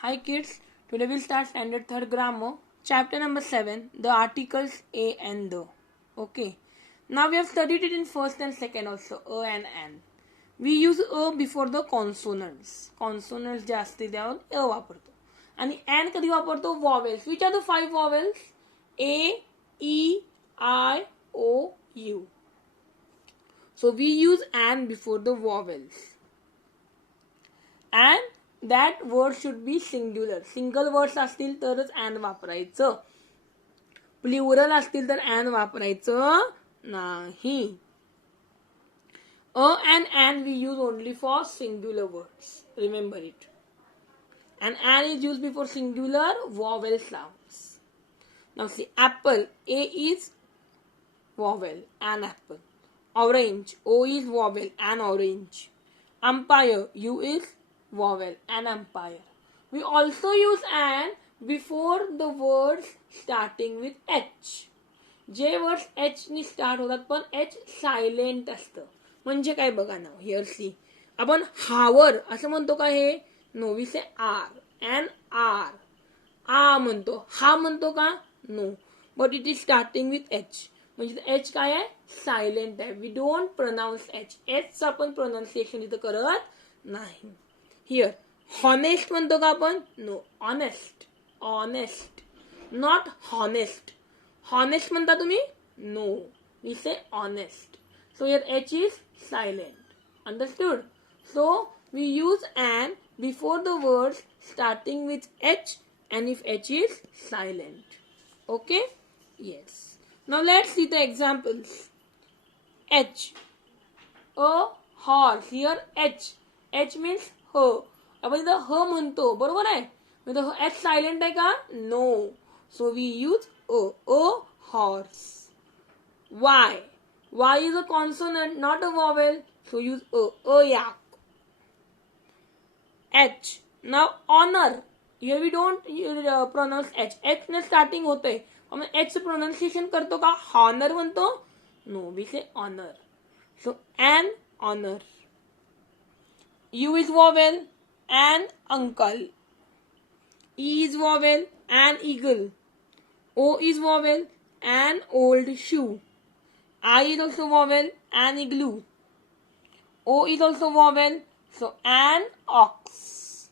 Hi kids, today we'll start standard 3rd grammar, chapter number 7, the articles a and the. Okay, now we have studied it in first and second also, a and an. We use a before the consonants. Consonants जे असते त्यावर a वापरतो. आणि an कधी वापरतो? Vowels. Which are the 5 vowels? A, E, I, O, U. So we use an before the vowels. And that word should be singular. Single words असतील तरच an वापरायचं. Plural असतील तर an वापरायचं नाही. A and an we use only for singular words. Remember it. And an is used before singular vowel sounds. Now see, apple. A is vowel, an apple. Orange. O is vowel, an orange. Umpire. U is vowel, an umpire. We also use an before the words starting with H. J words H knee start होतात पण H silent असतं. म्हणजे काय बघा ना, here सी. आपण हावर असं म्हणतो का हे? No, we say are and are. आ म्हणतो. हा म्हणतो का? No. But it is starting with H. म्हणजे H काय आहे? सायलेंट आहे. We don't pronounce H. Hचं आपण प्रोनाउन्सिएशन इथं करत नाही. हिअर हॉनेस्ट म्हणतो का आपण? No. Honest. Honest, not honest. Honest म्हणता तुम्ही? No, we say honest. So here H is silent. Understood? So we use an before the words starting with H and if H is silent. Okay? Yes. Now let's see the examples. H. A horse. Here H. H means H. आपण इथं H म्हणतो. बरोबर आहे? इथं H silent आहे का? No. So we use A. A horse. Y. Y is a consonant, not a vowel. So use A. A yak. H. Now honor. Here we don't pronounce H. H ने starting होते. हम H pronunciation करतो का? Honor म्हणतो? No, we say honor. So an honor. U is vowel, an uncle. E is vowel, an eagle. O is vowel, an old shoe. I is also vowel, an igloo. O is also vowel, so an ox.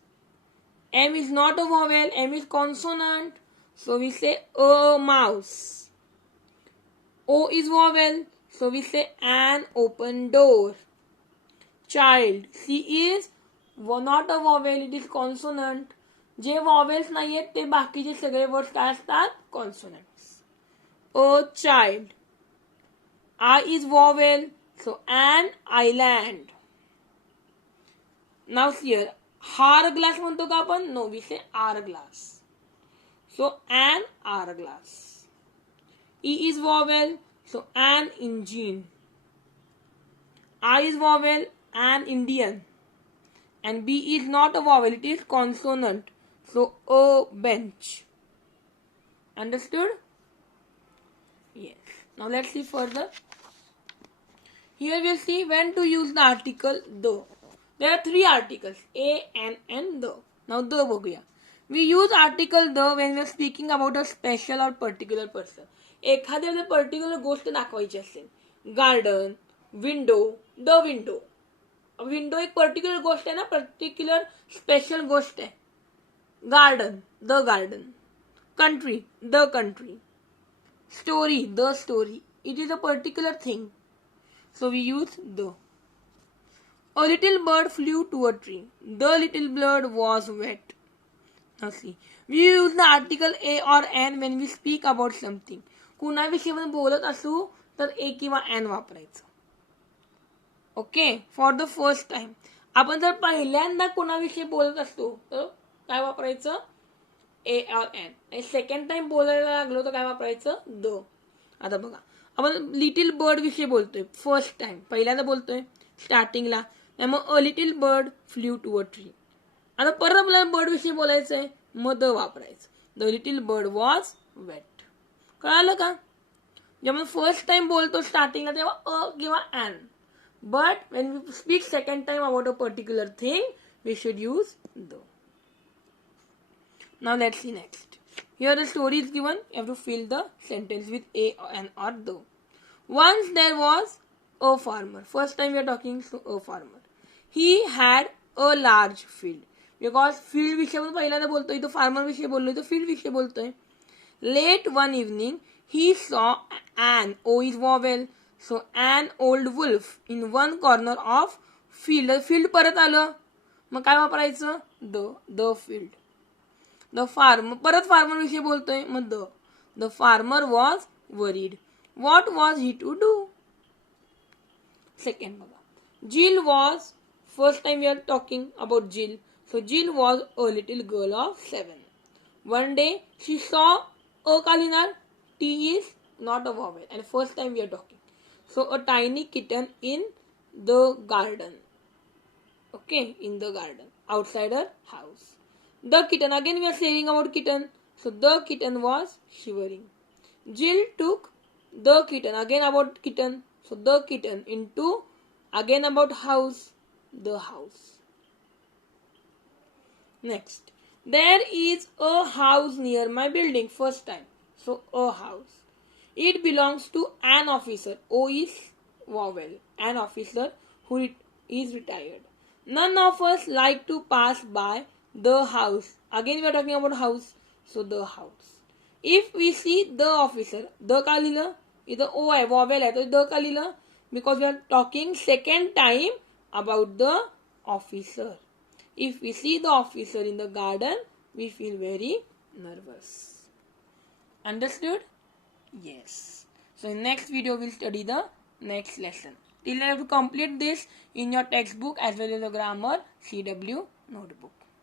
M is not a vowel, M is consonant, so we say a mouse. O is vowel, so we say an open door. Child. C is not a vowel, it is consonant. J vowels नाही आहेत ते बाकीचे सगळे words काय असतात? Consonants. A child. I is vowel, so an island. Now here, hourglass म्हणतो का आपण? No, we say hourglass. So an hourglass. E is vowel, so an engine. I is vowel, an Indian. And B is not a vowel, it is consonant. So a bench. Understood? Yes. Now let's see further. Here we'll see when to use the article the. There are 3 articles, a, an, and the. Now the बघूया. We use article the when we are speaking about a special or particular person. एखाद्याला particular गोष्ट दाखवायची असेल. Garden, window, the window. Window एक particular गोष्ट आहे ना, particular special गोष्ट आहे. Garden, the garden. Country, the country. Story, the story. It is a particular thing. So we use the. A little bird flew to a tree. The little bird was wet. Now see. We use the article a or an when we speak about something. कुणाविषयी आपण बोलत असू तर a किंवा an वापरायचं. Okay. For the first time. आपण जर पहिल्यांदा कोणाविषयी बोलत असतो तर काय वापरायचं? A or an. आणि सेकंड टाइम बोलायला लागलो तर काय वापरायचं? द. आता बघा, आपण लिटिल बर्ड विषयी बोलतोय फर्स्ट टाइम, पहिल्यांदा बोलतोय स्टार्टिंगला. मग a little bird flew to a tree. आता परत आपल्याला बर्ड विषयी बोलायचंय, मग द वापरायचं. The little bird was wet. कळालं का? जेव्हा फर्स्ट टाइम बोलतो स्टार्टिंगला तेव्हा अ किंवा an. But when we speak second time about a particular thing, we should use the. Now let's see next. Here the story is given. You have to fill the sentence with a and or the. Once there was a farmer. First time we are talking to a farmer. He had a large field. Because field विषय आपण पहिल्यांदा बोलतोय, तो farmer विषय बोललोय, तो field विषय बोलतोय. Late one evening, he saw an, O is vowel, so an old wolf in one corner of field. Field परत आलं, मग काय वापरायचं? The field. The farmer, परत farmer विषयी बोलतोय, मग the farmer was worried. What was he to do? Second बघा. Jill was, first time we are talking about Jill. So Jill was a little girl of 7. One day she saw a kalinar. T is not a vowel, and first time we are talking. So a tiny kitten in the garden. Okay, in the garden, outside her house. The kitten, again we are saying about kitten. So the kitten was shivering. Jill took the kitten, again about kitten. So the kitten into, again about house, the house. Next, there is a house near my building. First time. So a house. It belongs to an officer. O is vowel. An officer who is retired. None of us like to pass by the house. Again we are talking about house. So the house. If we see the officer, the का लिहिलं? इथं O आहे, vowel आहे, तो the का लिहिलं? Because we are talking second time about the officer. If we see the officer in the garden, we feel very nervous. Understood? Yes. So in next video we'll study the next lesson. Till you have to complete this in your textbook as well as the grammar CW notebook.